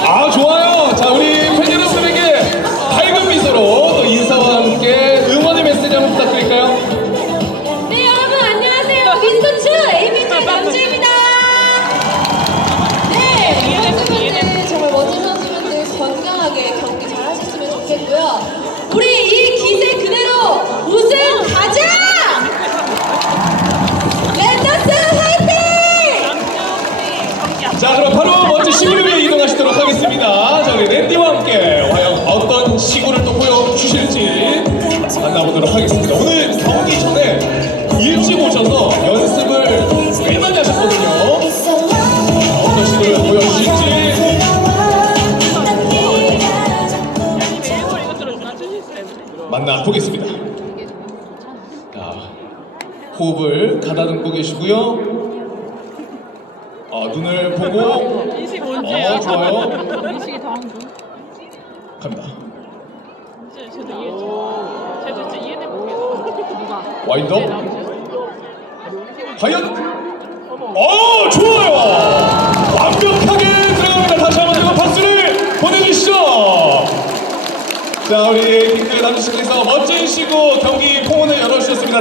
아 좋아요. 자 우리 팬 여러분에게 밝은 미소로 또 인사와 함께 응원의 메시지 한번 부탁드릴까요? 네 여러분 안녕하세요. 미스터츠 ABT 남주입니다. 네 선수분들 정말 멋진 선수분들 건강하게 경기 잘 하셨으면 좋겠고요. 우리 이 기세 그대로 우승 가자! 랜더스 화이팅! 자 그럼 바로 멋진 시구 를 이동하시도록 하겠습니다. 자 우리 랜디와 함께 과연 어떤 시구를 또 보여주실지 만나보도록 하겠습니다. 오늘 경기 전에 일찍 오셔서 연습을 꽤 많이 하셨거든요. 어떤 시구를 보여주실지 만나보겠습니다. 자, 호흡을 가다듬고 계시고요. 어, 눈을 보고 인식 뭔지요? 어, 좋아요. 인식이 더한 분? 갑니다. 진짜 저도 이해했죠. 저도 진짜 이해해 볼게요. 누가? 와인더 과연 어 좋아요 완벽하게 들어갑니다 다시 한번 더 박수를 보내주시죠 자 우리 김도현 남주씨께서 멋진 시구 경기 포문을 열어주셨습니다